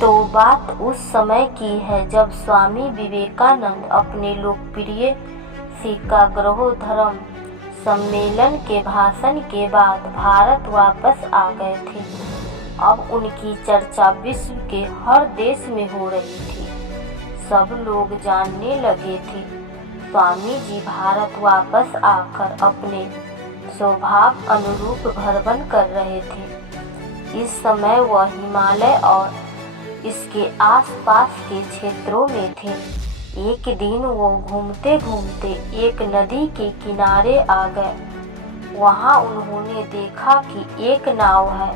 तो बात उस समय की है जब स्वामी विवेकानंद अपने लोकप्रिय शिकागो धर्म सम्मेलन के भाषण के बाद भारत वापस आ गए थे। अब उनकी चर्चा विश्व के हर देश में हो रही थी। सब लोग जानने लगे थे स्वामी जी भारत वापस आकर अपने स्वभाव अनुरूप भ्रमण कर रहे थे। इस समय वह हिमालय और इसके आसपास के क्षेत्रों में थे। एक दिन वो घूमते घूमते एक नदी के किनारे आ गए। वहाँ उन्होंने देखा कि एक नाव है,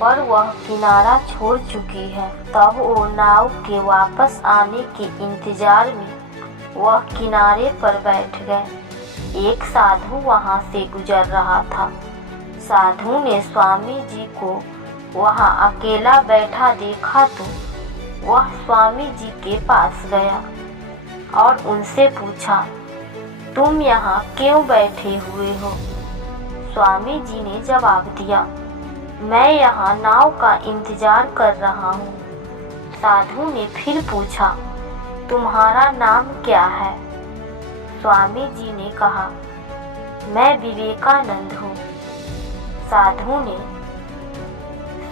पर वह किनारा छोड़ चुकी है। तब वो नाव के वापस आने के इंतजार में वह किनारे पर बैठ गए। एक साधु वहाँ से गुजर रहा था। साधु ने स्वामी जी को वहाँ अकेला बैठा देखा तो वह स्वामी जी के पास गया और उनसे पूछा, तुम यहाँ क्यों बैठे हुए हो? स्वामी जी ने जवाब दिया, मैं यहाँ नाव का इंतजार कर रहा हूँ। साधु ने फिर पूछा, तुम्हारा नाम क्या है? स्वामी जी ने कहा, मैं विवेकानंद हूँ। साधु ने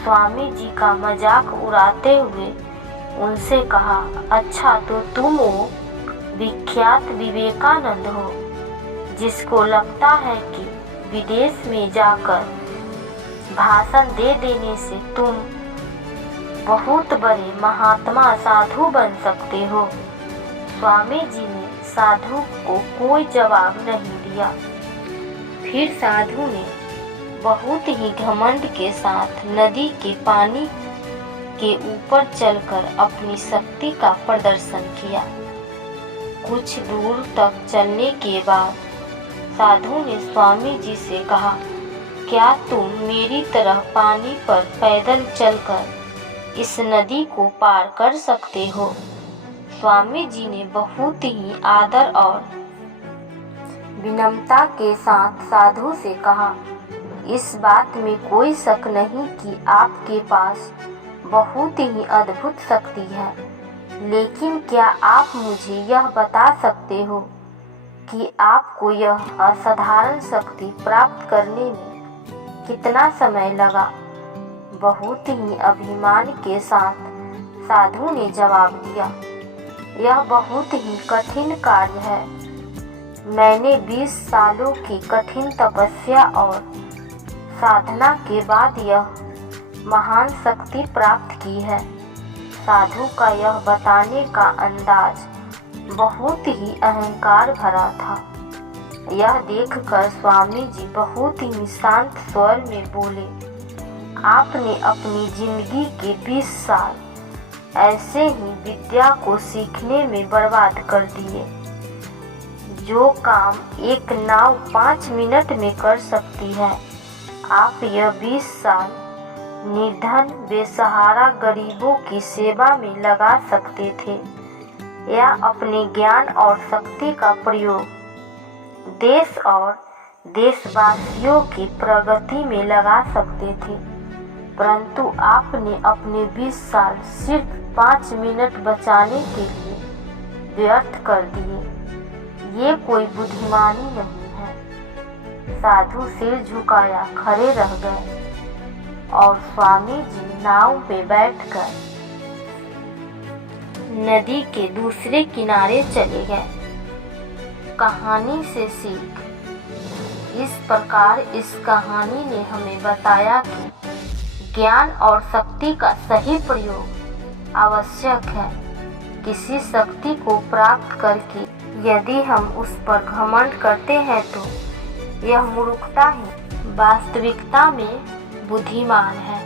स्वामी जी का मजाक उड़ाते हुए उनसे कहा, अच्छा तो तुम वो विख्यात विवेकानंद हो जिसको लगता है कि विदेश में जाकर भाषण दे देने से तुम बहुत बड़े महात्मा साधु बन सकते हो। स्वामी जी ने साधु को कोई जवाब नहीं दिया। फिर साधु ने बहुत ही घमंड के साथ नदी के पानी के ऊपर चलकर अपनी शक्ति का प्रदर्शन किया। कुछ दूर तक चलने के बाद साधु ने स्वामी जी से कहा, क्या तुम मेरी तरह पानी पर पैदल चलकर इस नदी को पार कर सकते हो? स्वामी जी ने बहुत ही आदर और विनम्रता के साथ साधु से कहा, इस बात में कोई शक नहीं कि आपके पास बहुत ही अद्भुत शक्ति है, लेकिन क्या आप मुझे यह बता सकते हो कि आपको यह असाधारण शक्ति प्राप्त करने में कितना समय लगा? बहुत ही अभिमान के साथ साधु ने जवाब दिया, यह बहुत ही कठिन कार्य है। मैंने 20 सालों की कठिन तपस्या और साधना के बाद यह महान शक्ति प्राप्त की है। साधु का यह बताने का अंदाज बहुत ही अहंकार भरा था। यह देखकर स्वामी जी बहुत ही शांत स्वर में बोले, आपने अपनी जिंदगी के 20 साल ऐसे ही विद्या को सीखने में बर्बाद कर दिए। जो काम एक नाव 5 मिनट में कर सकती है, आप यह 20 साल निर्धन बेसहारा गरीबों की सेवा में लगा सकते थे, या अपने ज्ञान और शक्ति का प्रयोग देश और देशवासियों की प्रगति में लगा सकते थे। परंतु आपने अपने 20 साल सिर्फ 5 मिनट बचाने के लिए व्यर्थ कर दिए। ये कोई बुद्धिमानी नहीं है। साधु सिर झुकाया खड़े रह गए और स्वामी जी नाव में बैठकर नदी के दूसरे किनारे चले गए। कहानी से सीख। इस प्रकार इस कहानी ने हमें बताया कि ज्ञान और शक्ति का सही प्रयोग आवश्यक है। किसी शक्ति को प्राप्त करके यदि हम उस पर घमंड करते हैं तो यह मूर्खता ही वास्तविकता में बुद्धिमान है।